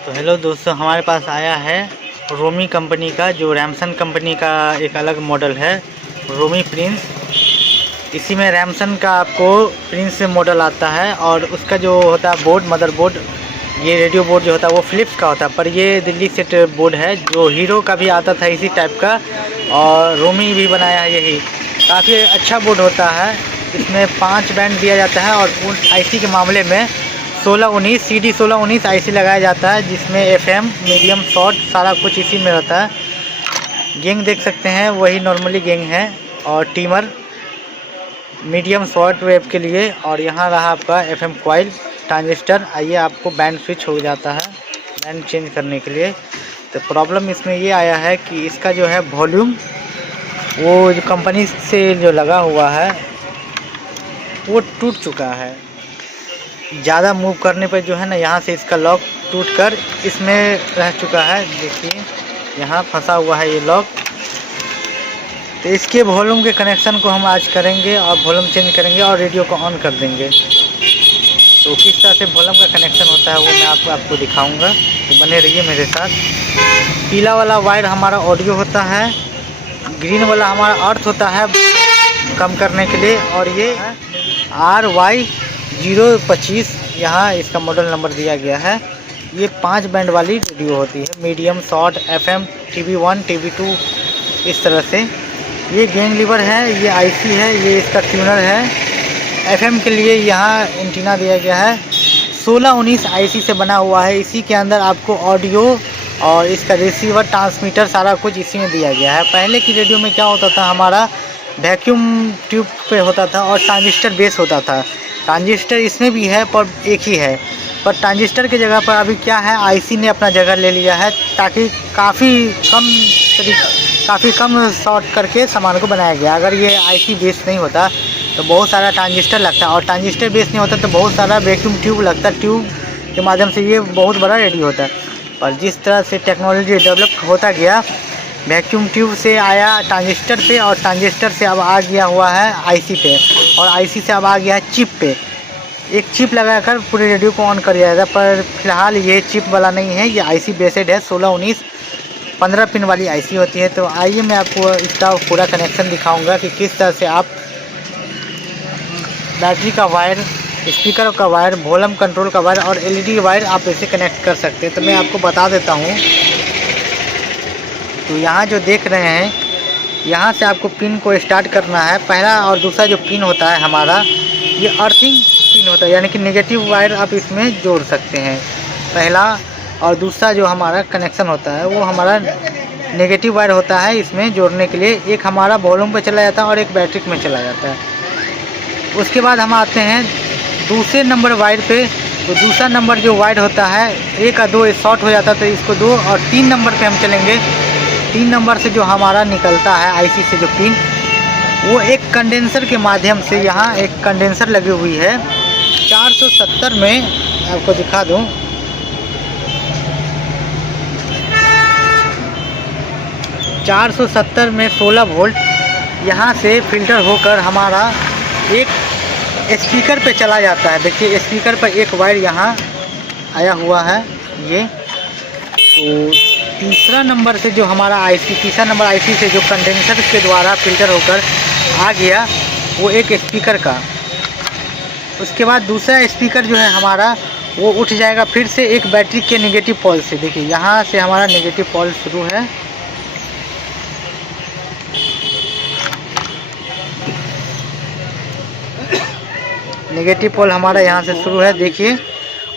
तो हेलो दोस्तों, हमारे पास आया है रोमी कंपनी का, जो रैमसन कंपनी का एक अलग मॉडल है, रोमी प्रिंस। इसी में रैमसन का आपको प्रिंस मॉडल आता है और उसका जो होता है बोर्ड, मदरबोर्ड, ये रेडियो बोर्ड जो होता है वो फ़िलिप्स का होता है, पर ये दिल्ली सेट बोर्ड है। जो हीरो का भी आता था इसी टाइप का, और रोमी भी बनाया है यही। काफ़ी अच्छा बोर्ड होता है। इसमें 5 बैंड दिया जाता है और आईसी के मामले में 16-19 CD 16-19 आईसी लगाया जाता है, जिसमें एफएम, मीडियम, शॉर्ट सारा कुछ इसी में रहता है। गेंग देख सकते हैं, वही नॉर्मली गेंग है, और टीमर मीडियम शॉर्ट वेव के लिए। और यहाँ रहा आपका एफएम कॉइल, ट्रांजिस्टर। आइए आपको बैंड स्विच हो जाता है बैंड चेंज करने के लिए। तो प्रॉब्लम इसमें ये आया है कि इसका जो है वॉल्यूम, वो जो कंपनी से जो लगा हुआ है वो टूट चुका है। ज़्यादा मूव करने पर जो है ना, यहाँ से इसका लॉक टूटकर इसमें रह चुका है। देखिए यहाँ फंसा हुआ है ये लॉक। तो इसके वॉल्यूम के कनेक्शन को हम आज करेंगे और वॉल्यूम चेंज करेंगे और रेडियो को ऑन कर देंगे। तो किस तरह से वॉल्यूम का कनेक्शन होता है वो मैं आपको दिखाऊंगा, तो बने रहिए मेरे साथ। पीला वाला वायर हमारा ऑडियो होता है, ग्रीन वाला हमारा अर्थ होता है कम करने के लिए, और ये RY025 यहाँ इसका मॉडल नंबर दिया गया है। ये 5 बैंड वाली रेडियो होती है, medium, short, FM, TV1, TV2, इस तरह से। ये गेन लीवर है, ये आईसी है, ये इसका ट्यूनर है। FM के लिए यहाँ एंटीना दिया गया है। 16-19 आईसी से बना हुआ है। इसी के अंदर आपको ऑडियो और इसका रिसीवर, ट्रांसमीटर सारा कुछ इसी में दिया गया है। पहले की रेडियो में क्या होता था, हमारा वैक्यूम ट्यूब पे होता था और ट्रांजिस्टर बेस होता था। ट्रांजिस्टर इसमें भी है पर एक ही है, पर ट्रांजिस्टर की जगह पर अभी क्या है, आईसी ने अपना जगह ले लिया है, ताकि काफ़ी कम शॉर्ट करके सामान को बनाया गया। अगर ये आईसी बेस नहीं होता तो बहुत सारा ट्रांजिस्टर लगता है, और ट्रांजिस्टर बेस नहीं होता तो बहुत सारा वैक्यूम ट्यूब लगता है। ट्यूब के माध्यम से ये बहुत बड़ा रेडियो होता है। पर जिस तरह से टेक्नोलॉजी डेवलप होता गया, वैक्यूम ट्यूब से आया ट्रांजिस्टर पे, और ट्रांजिस्टर से अब आ गया हुआ है आईसी पे, और आईसी से अब आ गया है चिप पे। एक चिप लगाकर पूरे रेडियो को ऑन कर दिया जाता है, पर फिलहाल ये चिप वाला नहीं है, ये आईसी बेस्ड है। 16-19 15 पिन वाली आईसी होती है। तो आइए मैं आपको इसका पूरा कनेक्शन दिखाऊंगा कि किस तरह से आप बैटरी का वायर, स्पीकर का वायर, वॉल्यूम कंट्रोल का वायर और एलईडी वायर आप इसे कनेक्ट कर सकते हैं। तो मैं आपको बता देता हूँ। तो यहाँ जो देख रहे हैं, यहाँ से आपको पिन को स्टार्ट करना है। पहला और दूसरा जो पिन होता है हमारा, ये अर्थिंग पिन होता है, यानी कि नेगेटिव वायर आप इसमें जोड़ सकते हैं। पहला और दूसरा जो हमारा कनेक्शन होता है वो हमारा नेगेटिव वायर होता है इसमें जोड़ने के लिए। एक हमारा वॉल्यूम पे चला जाता है और एक बैटरी में चला जाता है। उसके बाद हम आते हैं दूसरे नंबर वायर पे। तो दूसरा नंबर जो वायर होता है, 1 और 2 शॉर्ट हो जाता है, तो इसको 2 और 3 नंबर पे हम चलेंगे। 3 नंबर से जो हमारा निकलता है आईसी से जो पिन, वो एक कंडेंसर के माध्यम से, यहाँ एक कंडेंसर लगी हुई है 470 में, आपको दिखा दूँ। 470 में 16 वोल्ट यहाँ से फिल्टर होकर हमारा एक स्पीकर पे चला जाता है। देखिए स्पीकर पर एक वायर यहाँ आया हुआ है ये। तो तीसरा नंबर से जो हमारा आईसी, तीसरा नंबर आईसी से जो कंडेंसर के द्वारा फिल्टर होकर आ गया, वो एक स्पीकर का। उसके बाद दूसरा स्पीकर जो है हमारा, वो उठ जाएगा फिर से एक बैटरी के नेगेटिव पॉल से। देखिए यहाँ से हमारा नेगेटिव पॉल शुरू है, नेगेटिव पोल हमारा यहाँ से शुरू है, देखिए।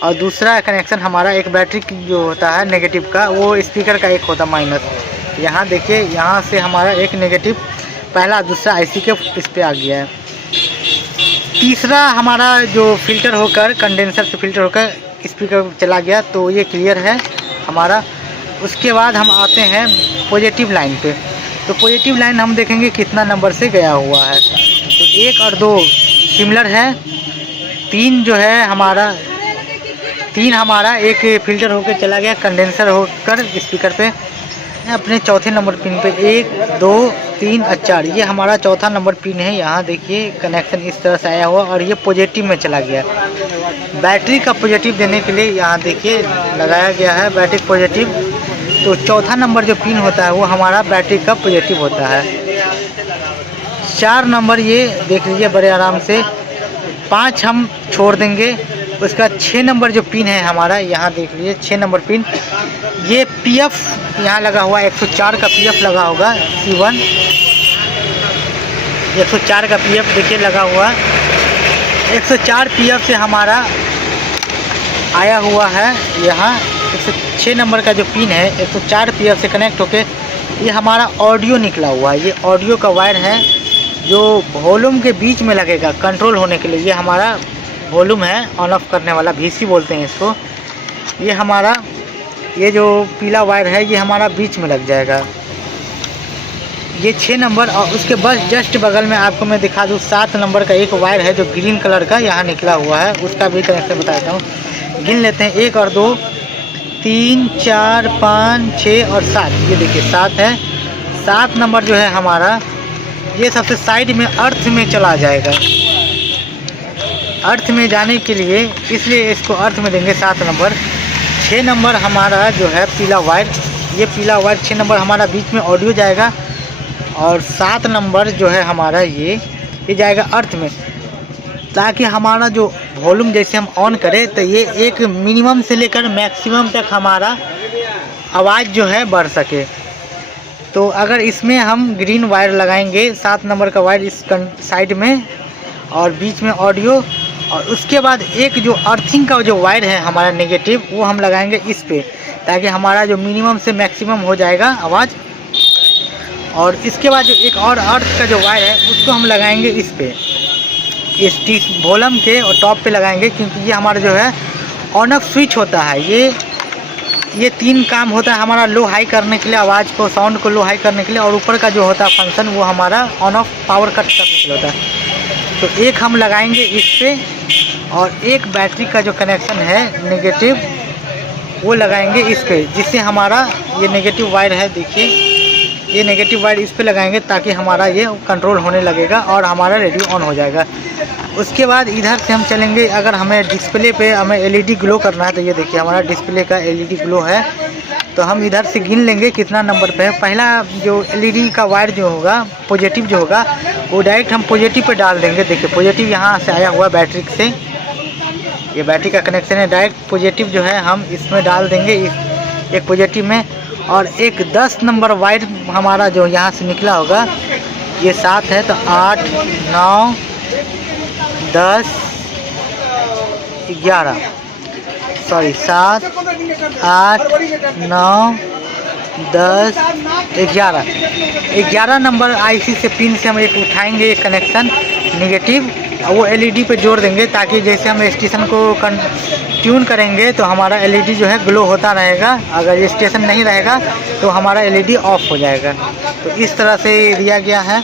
और दूसरा कनेक्शन हमारा एक बैटरी जो होता है नेगेटिव का, वो स्पीकर का एक होता माइनस। यहाँ देखिए, यहाँ से हमारा एक नेगेटिव पहला दूसरा आईसी के इस पे आ गया है। तीसरा हमारा जो फिल्टर होकर, कंडेंसर से फिल्टर होकर स्पीकर चला गया, तो ये क्लियर है हमारा। उसके बाद हम आते हैं पॉजिटिव लाइन पे। तो पॉजिटिव लाइन हम देखेंगे कितना नंबर से गया हुआ है। तो 1 और 2 सिमिलर है। 3 जो है हमारा, 3 हमारा एक फिल्टर होकर चला गया कंडेंसर होकर स्पीकर पे। अपने चौथे नंबर पिन पे 1, 2, 3 और 4, ये हमारा चौथा नंबर पिन है। यहाँ देखिए कनेक्शन इस तरह से आया हुआ और ये पॉजिटिव में चला गया। बैटरी का पॉजिटिव देने के लिए यहाँ देखिए लगाया गया है बैटरी पॉजिटिव। तो चौथा नंबर जो पिन होता है वो हमारा बैटरी का पॉजिटिव होता है। 4 नंबर ये देख लीजिए बड़े आराम से। 5 हम छोड़ देंगे। उसका 6 नंबर जो पिन है हमारा, यहाँ देख लीजिए 6 नंबर पिन, ये पीएफ यहाँ लगा हुआ 104 का पीएफ लगा होगा। C1 104 का पीएफ देखिए लगा हुआ। 104 पीएफ से हमारा आया हुआ है। यहाँ 106 नंबर का जो पिन है 104 पीएफ से कनेक्ट होके ये हमारा ऑडियो निकला हुआ है। ये ऑडियो का वायर है जो वॉल्यूम के बीच में लगेगा कंट्रोल होने के लिए। ये हमारा वॉल्यूम है ऑन ऑफ करने वाला, VC बोलते हैं इसको। ये हमारा ये जो पीला वायर है ये हमारा बीच में लग जाएगा। ये 6 नंबर और उसके बस जस्ट बगल में आपको मैं दिखा दूँ 7 नंबर का एक वायर है जो ग्रीन कलर का यहाँ निकला हुआ है। उसका भी कनेक्शन बताता हूँ। गिन लेते हैं 1 और 2 3 4 5 6 और 7। ये देखिए 7 है। 7 नंबर जो है हमारा ये सबसे साइड में अर्थ में चला जाएगा। अर्थ में जाने के लिए इसलिए इसको अर्थ में देंगे 7 नंबर। 6 नंबर हमारा जो है पीला वायर, ये पीला वायर 6 नंबर हमारा बीच में ऑडियो जाएगा। और 7 नंबर जो है हमारा ये जाएगा अर्थ में, ताकि हमारा जो वॉल्यूम जैसे हम ऑन करें तो ये एक मिनिमम से लेकर मैक्सिमम तक हमारा आवाज़ जो है बढ़ सके। तो अगर इसमें हम ग्रीन वायर लगाएंगे 7 नंबर का वायर इस साइड में और बीच में ऑडियो, और उसके बाद एक जो अर्थिंग का जो वायर है हमारा नेगेटिव वो हम लगाएंगे इस पे, ताकि हमारा जो मिनिमम से मैक्सिमम हो जाएगा आवाज़। और इसके बाद जो एक और अर्थ का जो वायर है उसको हम लगाएंगे इस पे, इस वॉल्यूम के और टॉप पे लगाएंगे, क्योंकि ये हमारा जो है ऑन ऑफ स्विच होता है। ये 3 काम होता है हमारा लो हाई करने के लिए, आवाज़ को साउंड को लो हाई करने के लिए, और ऊपर का जो होता है फंक्शन वो हमारा ऑन ऑफ पावर कट करने के लिए होता है। तो एक हम लगाएंगे इस पे और एक बैटरी का जो कनेक्शन है नेगेटिव वो लगाएंगे इस पे, जिससे हमारा ये नेगेटिव वायर है देखिए, ये नेगेटिव वायर इस पे लगाएंगे ताकि हमारा ये कंट्रोल होने लगेगा और हमारा रेडियो ऑन हो जाएगा। उसके बाद इधर से हम चलेंगे, अगर हमें डिस्प्ले पे हमें LED ग्लो करना है तो ये देखिए हमारा डिस्प्ले का LED ग्लो है। तो हम इधर से गिन लेंगे कितना नंबर पे है। पहला जो LED का वायर जो होगा पॉजिटिव जो होगा वो डायरेक्ट हम पॉजिटिव पे डाल देंगे। देखिए पॉजिटिव यहाँ से आया हुआ बैटरी से, ये बैटरी का कनेक्शन है। डायरेक्ट पॉजिटिव जो है हम इसमें डाल देंगे एक पॉजिटिव में। और एक 10 नंबर वायर हमारा जो यहाँ से निकला होगा, ये 7 है तो 8 9 10 11 सॉरी 7 8 9 10 11 नंबर IC से पिन से हम एक उठाएंगे एक कनेक्शन नेगेटिव, और वो LED पे जोड़ देंगे, ताकि जैसे हम स्टेशन को ट्यून करेंगे तो हमारा LED जो है ग्लो होता रहेगा। अगर ये स्टेशन नहीं रहेगा तो हमारा LED ऑफ हो जाएगा। तो इस तरह से दिया गया है।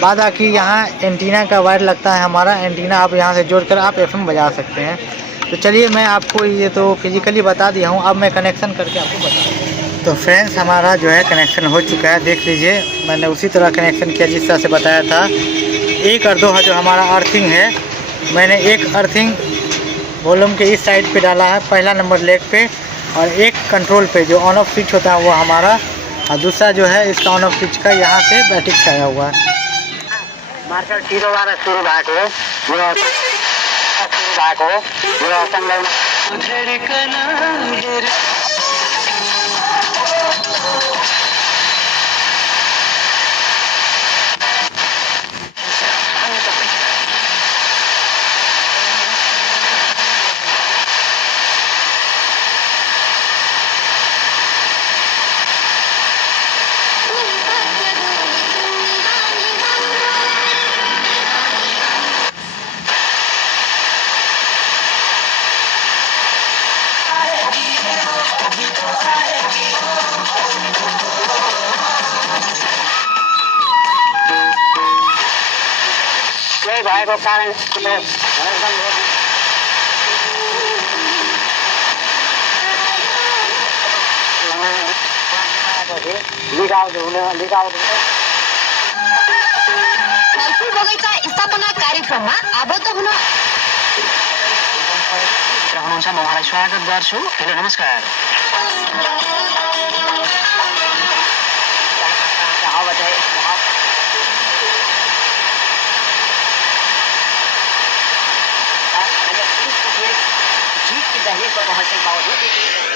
बाद बाकी यहाँ एंटीना का वायर लगता है हमारा, एंटीना आप यहाँ से जोड़कर आप FM बजा सकते हैं। तो चलिए मैं आपको ये तो फिजिकली बता दिया हूँ, अब मैं कनेक्शन करके आपको बता दूँ। तो फ्रेंड्स हमारा जो है कनेक्शन हो चुका है, देख लीजिए मैंने उसी तरह कनेक्शन किया जिस तरह से बताया था। 1 और 2 जो हमारा अर्थिंग है, मैंने एक अर्थिंग वॉल्यूम के इस साइड पे डाला है पहला नंबर लेग पे, और एक कंट्रोल पे जो ऑन ऑफ स्विच होता है वो हमारा, और दूसरा जो है इसका ऑन ऑफ स्विच का यहाँ से बैटरी से आया हुआ है। मार्केट 012 सुरु भएको यो यही भएको कारण लिक आउट हुने फलफुल बगैँचा स्थापना कार्यक्रममा आबद्ध हुन हुनुहुन्छ म उहाँलाई स्वागत गर्छु। हेलो नमस्कार। जीत की दहलीज पर पहुंचने के बावजूद